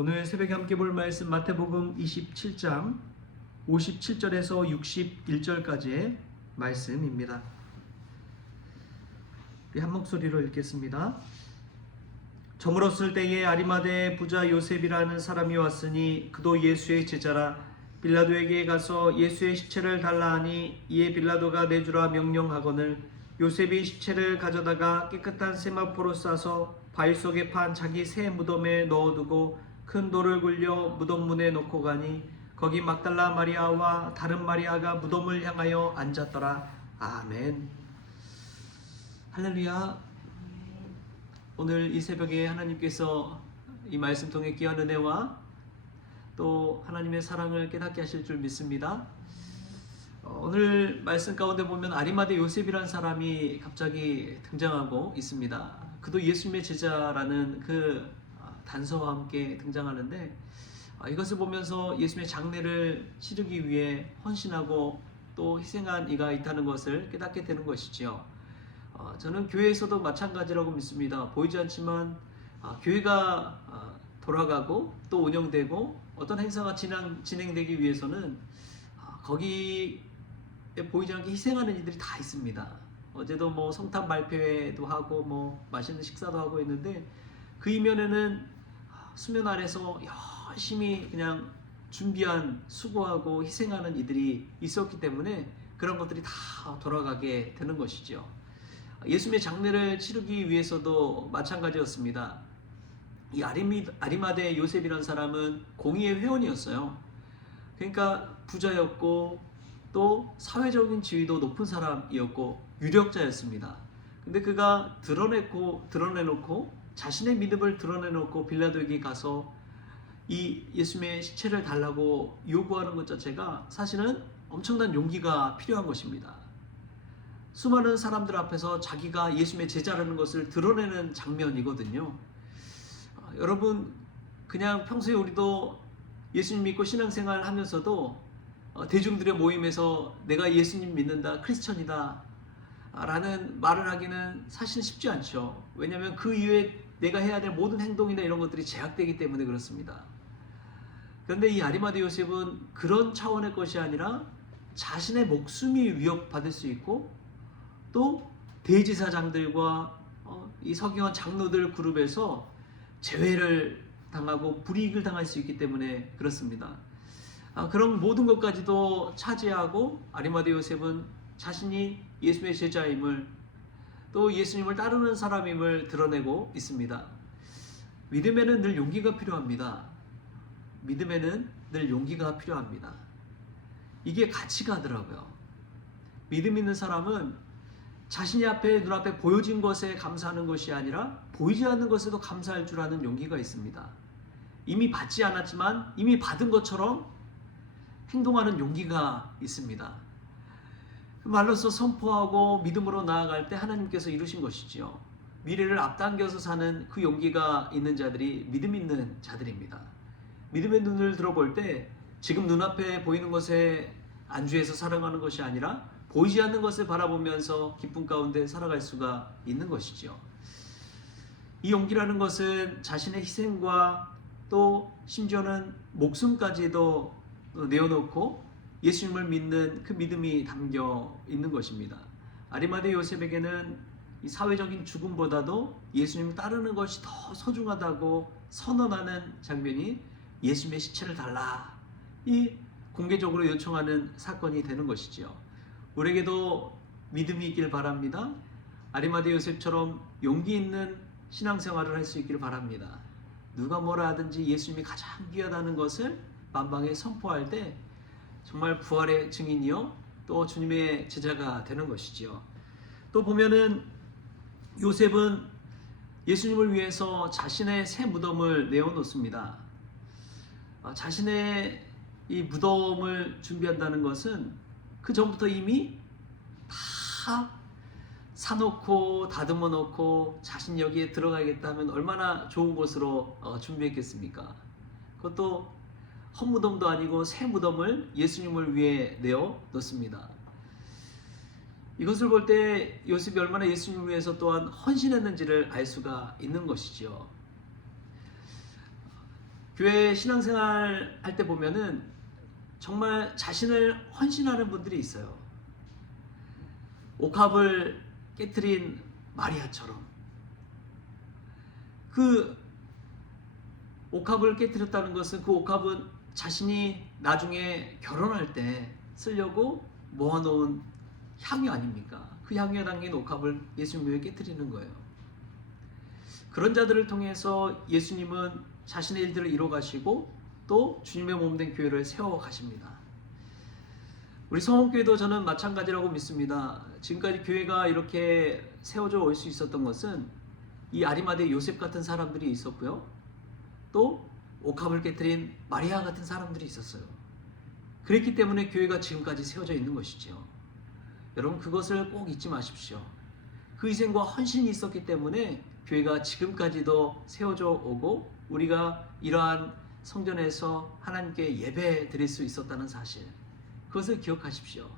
오늘 새벽에 함께 볼 말씀 마태복음 27장 57절에서 61절까지의 말씀입니다. 우리 한 목소리로 읽겠습니다. 저물었을 때에 아리마대 부자 요셉이라는 사람이 왔으니 그도 예수의 제자라. 빌라도에게 가서 예수의 시체를 달라 하니 이에 빌라도가 내주라 명령하거늘 요셉이 시체를 가져다가 깨끗한 세마포로 싸서 바위 속에 판 자기 새 무덤에 넣어두고 큰 돌을 굴려 무덤 문에 놓고 가니 거기 막달라 마리아와 다른 마리아가 무덤을 향하여 앉았더라. 아멘. 할렐루야. 오늘 이 새벽에 하나님께서 이 말씀 통해 귀한 은혜와 또 하나님의 사랑을 깨닫게 하실 줄 믿습니다. 오늘 말씀 가운데 보면 아리마대 요셉이라는 사람이 갑자기 등장하고 있습니다. 그도 예수님의 제자라는 그 단서와 함께 등장하는데, 이것을 보면서 예수님의 장례를 치르기 위해 헌신하고 또 희생한 이가 있다는 것을 깨닫게 되는 것이지요. 저는 교회에서도 마찬가지라고 믿습니다. 보이지 않지만 교회가 돌아가고 또 운영되고 어떤 행사가 진행되기 위해서는 거기에 보이지 않게 희생하는 이들이 다 있습니다. 어제도 성탄 발표회도 하고 맛있는 식사도 하고 있는데, 그 이면에는 수면 아래서 열심히 그냥 준비한, 수고하고 희생하는 이들이 있었기 때문에 그런 것들이 다 돌아가게 되는 것이죠. 예수님의 장례를 치르기 위해서도 마찬가지였습니다. 이 아리마대 요셉이라는 사람은 공의회 회원이었어요. 그러니까 부자였고 또 사회적인 지위도 높은 사람이었고 유력자였습니다. 근데 그가 드러내놓고 자신의 믿음을 드러내놓고 빌라도에게 가서 이 예수님의 시체를 달라고 요구하는 것 자체가 사실은 엄청난 용기가 필요한 것입니다. 수많은 사람들 앞에서 자기가 예수님의 제자라는 것을 드러내는 장면이거든요. 여러분, 그냥 평소에 우리도 예수님 믿고 신앙생활 하면서도 대중들의 모임에서 내가 예수님 믿는다, 크리스천이다 라는 말을 하기는 사실 쉽지 않죠. 왜냐하면 그 이후에 내가 해야 될 모든 행동이나 이런 것들이 제약되기 때문에 그렇습니다. 그런데 이 아리마대 요셉은 그런 차원의 것이 아니라 자신의 목숨이 위협받을 수 있고 또 대제사장들과 이 서기관 장로들 그룹에서 제외를 당하고 불이익을 당할 수 있기 때문에 그렇습니다. 그런 모든 것까지도 차지하고 아리마대 요셉은 자신이 예수님의 제자임을 또 예수님을 따르는 사람임을 드러내고 있습니다. 믿음에는 늘 용기가 필요합니다. 믿음에는 늘 용기가 필요합니다. 이게 같이 가더라고요. 믿음 있는 사람은 자신이 눈앞에 보여진 것에 감사하는 것이 아니라 보이지 않는 것에도 감사할 줄 아는 용기가 있습니다. 이미 받지 않았지만 이미 받은 것처럼 행동하는 용기가 있습니다. 말로써 선포하고 믿음으로 나아갈 때 하나님께서 이루신 것이지요. 미래를 앞당겨서 사는 그 용기가 있는 자들이 믿음 있는 자들입니다. 믿음의 눈을 들어볼 때 지금 눈앞에 보이는 것에 안주해서 살아가는 것이 아니라 보이지 않는 것을 바라보면서 기쁨 가운데 살아갈 수가 있는 것이죠. 이 용기라는 것은 자신의 희생과 또 심지어는 목숨까지도 내어놓고 예수님을 믿는 그 믿음이 담겨 있는 것입니다. 아리마대 요셉에게는 이 사회적인 죽음보다도 예수님을 따르는 것이 더 소중하다고 선언하는 장면이 예수님의 시체를 달라, 이 공개적으로 요청하는 사건이 되는 것이지요. 우리에게도 믿음이 있길 바랍니다. 아리마대 요셉처럼 용기 있는 신앙생활을 할 수 있길 바랍니다. 누가 뭐라 하든지 예수님이 가장 귀하다는 것을 만방에 선포할 때 정말 부활의 증인이요 또 주님의 제자가 되는 것이지요. 또 보면은 요셉은 예수님을 위해서 자신의 새 무덤을 내어놓습니다. 자신의 이 무덤을 준비한다는 것은 그 전부터 이미 다 사놓고 다듬어 놓고 자신 여기에 들어가야겠다 하면 얼마나 좋은 곳으로 준비했겠습니까? 그것도 헛무덤도 아니고 새 무덤을 예수님을 위해 내어 놓습니다. 이것을 볼 때 요셉이 얼마나 예수님을 위해서 또한 헌신했는지를 알 수가 있는 것이죠. 교회 신앙생활 할 때 보면은 정말 자신을 헌신하는 분들이 있어요. 옥합을 깨트린 마리아처럼. 그 옥합을 깨트렸다는 것은 그 옥합은 자신이 나중에 결혼할 때 쓰려고 모아놓은 향유 아닙니까? 그 향유에 담긴 옥합을 예수님을 깨트리는 거예요. 그런 자들을 통해서 예수님은 자신의 일들을 이뤄 가시고 또 주님의 몸된 교회를 세워 가십니다. 우리 성원교회도 저는 마찬가지라고 믿습니다. 지금까지 교회가 이렇게 세워져 올 수 있었던 것은 이 아리마대 요셉 같은 사람들이 있었고요. 또 옥합을 깨트린 마리아 같은 사람들이 있었어요. 그랬기 때문에 교회가 지금까지 세워져 있는 것이죠. 여러분 그것을 꼭 잊지 마십시오. 그 희생과 헌신이 있었기 때문에 교회가 지금까지도 세워져 오고 우리가 이러한 성전에서 하나님께 예배 드릴 수 있었다는 사실, 그것을 기억하십시오.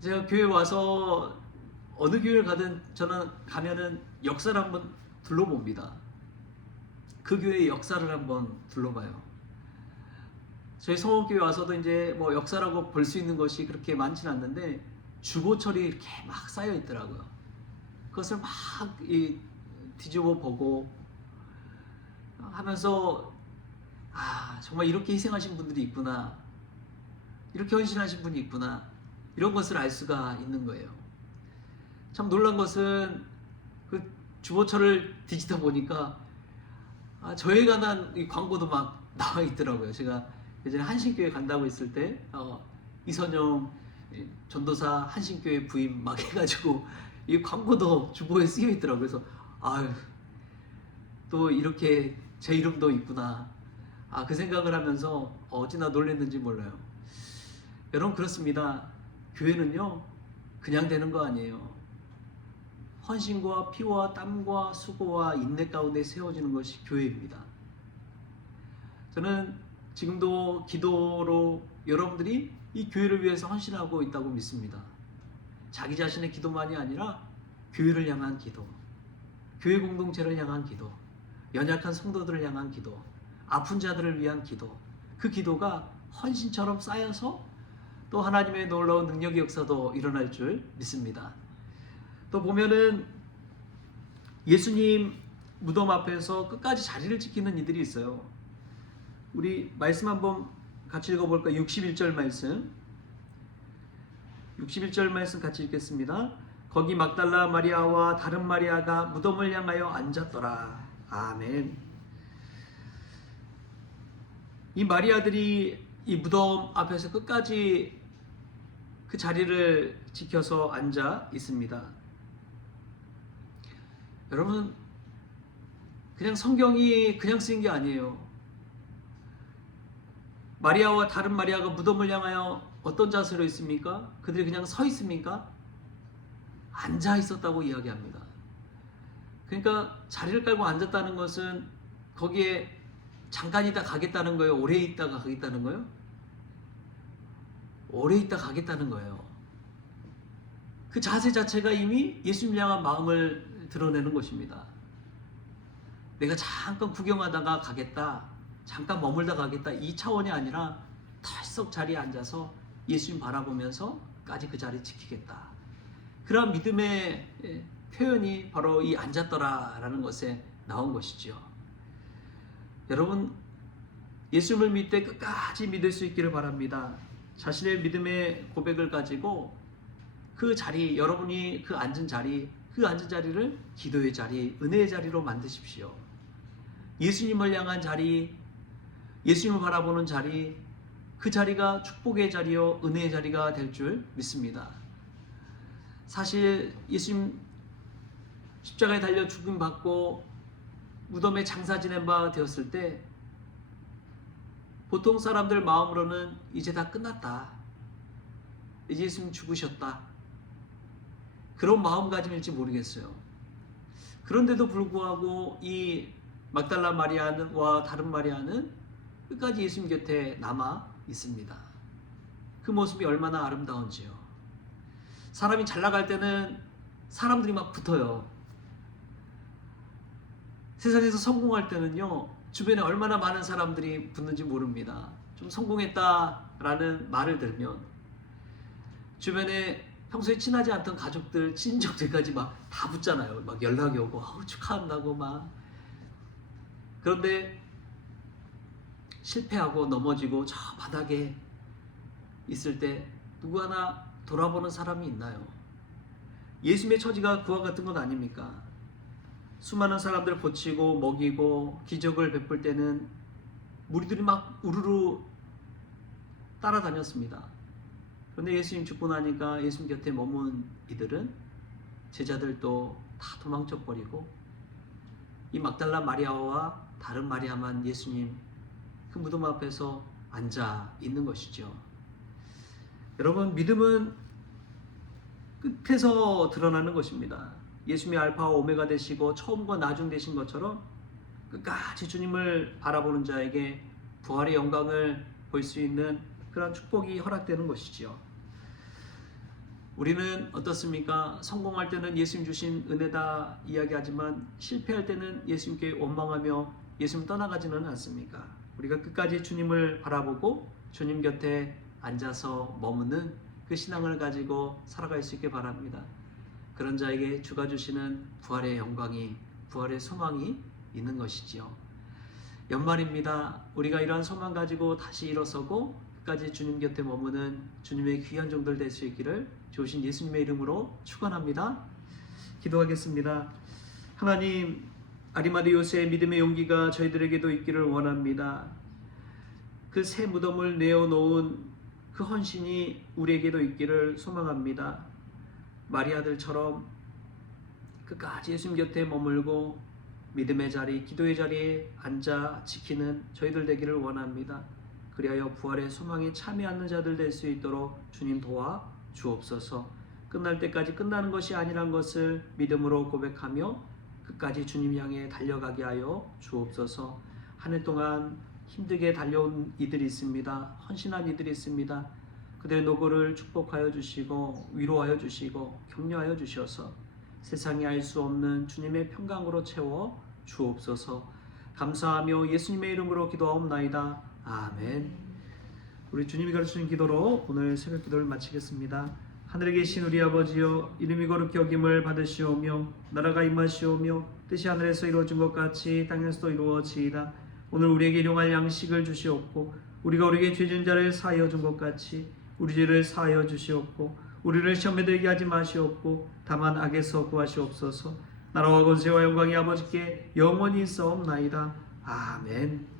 제가 교회 와서 어느 교회를 가든 저는 가면은 역사를 한번 둘러봅니다. 그 교회의 역사를 한번 둘러봐요. 저희 성원교회 와서도 이제 뭐 역사라고 볼 수 있는 것이 그렇게 많지는 않는데 주보철이 이렇게 막 쌓여 있더라고요. 그것을 막 뒤집어 보고 하면서 정말 이렇게 희생하신 분들이 있구나, 이렇게 헌신하신 분이 있구나, 이런 것을 알 수가 있는 거예요. 참 놀란 것은 그 주보철을 뒤지다 보니까 저에 관한 이 광고도 막 나와 있더라고요. 제가 예전에 한신교회 간다고 했을 때 이선영 전도사 한신교회 부임 막 해가지고 이 광고도 주보에 쓰여 있더라고요. 그래서 또 이렇게 제 이름도 있구나, 그 생각을 하면서 어찌나 놀랐는지 몰라요. 여러분 그렇습니다. 교회는요 그냥 되는 거 아니에요. 헌신과 피와 땀과 수고와 인내 가운데 세워지는 것이 교회입니다. 저는 지금도 기도로 여러분들이 이 교회를 위해서 헌신하고 있다고 믿습니다. 자기 자신의 기도만이 아니라 교회를 향한 기도, 교회 공동체를 향한 기도, 연약한 성도들을 향한 기도, 아픈 자들을 위한 기도, 그 기도가 헌신처럼 쌓여서 또 하나님의 놀라운 능력의 역사도 일어날 줄 믿습니다. 또 보면은 예수님 무덤 앞에서 끝까지 자리를 지키는 이들이 있어요. 우리 말씀 한번 같이 읽어볼까요? 61절 말씀. 61절 말씀 같이 읽겠습니다. 거기 막달라 마리아와 다른 마리아가 무덤을 향하여 앉았더라. 아멘. 이 마리아들이 이 무덤 앞에서 끝까지 그 자리를 지켜서 앉아 있습니다. 여러분 그냥 성경이 그냥 쓰인 게 아니에요. 마리아와 다른 마리아가 무덤을 향하여 어떤 자세로 있습니까? 그들이 그냥 서 있습니까? 앉아 있었다고 이야기합니다. 그러니까 자리를 깔고 앉았다는 것은 거기에 잠깐 있다 가겠다는 거예요? 오래 있다가 가겠다는 거예요? 오래 있다 가겠다는 거예요. 그 자세 자체가 이미 예수님을 향한 마음을 드러내는 것입니다. 내가 잠깐 구경하다가 가겠다, 잠깐 머물다 가겠다, 이 차원이 아니라 털썩 자리에 앉아서 예수님 바라보면서까지 그 자리 지키겠다. 그런 믿음의 표현이 바로 이 앉았더라라는 것에 나온 것이죠. 여러분 예수님을 믿을 때 끝까지 믿을 수 있기를 바랍니다. 자신의 믿음의 고백을 가지고 그 자리, 여러분이 그 앉은 자리를 기도의 자리, 은혜의 자리로 만드십시오. 예수님을 향한 자리, 예수님을 바라보는 자리, 그 자리가 축복의 자리요 은혜의 자리가 될 줄 믿습니다. 사실 예수님 십자가에 달려 죽음 받고 무덤에 장사 지낸 바 되었을 때 보통 사람들 마음으로는 이제 다 끝났다, 이제 예수님 죽으셨다, 그런 마음가짐일지 모르겠어요. 그런데도 불구하고 이 막달라 마리아와 다른 마리아는 끝까지 예수님 곁에 남아 있습니다. 그 모습이 얼마나 아름다운지요. 사람이 잘 나갈 때는 사람들이 막 붙어요. 세상에서 성공할 때는요, 주변에 얼마나 많은 사람들이 붙는지 모릅니다. 좀 성공했다라는 말을 들으면 주변에 평소에 친하지 않던 가족들, 친정들까지 막 다 붙잖아요. 막 연락이 오고 축하한다고 막. 그런데 실패하고 넘어지고 저 바닥에 있을 때 누구 하나 돌아보는 사람이 있나요? 예수님의 처지가 그와 같은 것 아닙니까? 수많은 사람들을 고치고 먹이고 기적을 베풀 때는 무리들이 막 우르르 따라다녔습니다. 그런데 예수님 죽고 나니까 예수님 곁에 머문 이들은, 제자들도 다 도망쳐 버리고 이 막달라 마리아와 다른 마리아만 예수님 그 무덤 앞에서 앉아 있는 것이죠. 여러분, 믿음은 끝에서 드러나는 것입니다. 예수님이 알파와 오메가 되시고 처음과 나중 되신 것처럼 끝까지 주님을 바라보는 자에게 부활의 영광을 볼 수 있는 그런 축복이 허락되는 것이지요. 우리는 어떻습니까? 성공할 때는 예수님 주신 은혜다 이야기하지만 실패할 때는 예수님께 원망하며 예수님 떠나가지는 않습니까? 우리가 끝까지 주님을 바라보고 주님 곁에 앉아서 머무는 그 신앙을 가지고 살아갈 수 있게 바랍니다. 그런 자에게 주가 주시는 부활의 영광이, 부활의 소망이 있는 것이지요. 연말입니다. 우리가 이러한 소망 가지고 다시 일어서고 끝까지 주님 곁에 머무는 주님의 귀한 종들 될 수 있기를 주신 예수님의 이름으로 축원합니다. 기도하겠습니다. 하나님, 아리마대 요새의 믿음의 용기가 저희들에게도 있기를 원합니다. 그 새 무덤을 내어놓은 그 헌신이 우리에게도 있기를 소망합니다. 마리아들처럼 끝까지 예수님 곁에 머물고 믿음의 자리, 기도의 자리에 앉아 지키는 저희들 되기를 원합니다. 그리하여 부활의 소망에 참여하는 자들 될 수 있도록 주님 도와 주옵소서. 끝날 때까지 끝나는 것이 아니란 것을 믿음으로 고백하며 끝까지 주님 향해 달려가게 하여 주옵소서. 한 해 동안 힘들게 달려온 이들이 있습니다. 헌신한 이들이 있습니다. 그들의 노고를 축복하여 주시고 위로하여 주시고 격려하여 주셔서 세상이 알 수 없는 주님의 평강으로 채워 주옵소서. 감사하며 예수님의 이름으로 기도하옵나이다. 아멘. 우리 주님이 가르치는 기도로 오늘 새벽 기도를 마치겠습니다. 하늘에 계신 우리 아버지여, 이름이 거룩히 여김을 받으시오며 나라가 임하시오며 뜻이 하늘에서 이루어진 것 같이 땅에서도 이루어지이다. 오늘 우리에게 일용할 양식을 주시옵고 우리가 우리에게 죄진 자를 사하여 준 것 같이 우리 죄를 사하여 주시옵고 우리를 시험에 들게 하지 마시옵고 다만 악에서 구하시옵소서. 나라와 권세와 영광이 아버지께 영원히 있사옵나이다. 아멘.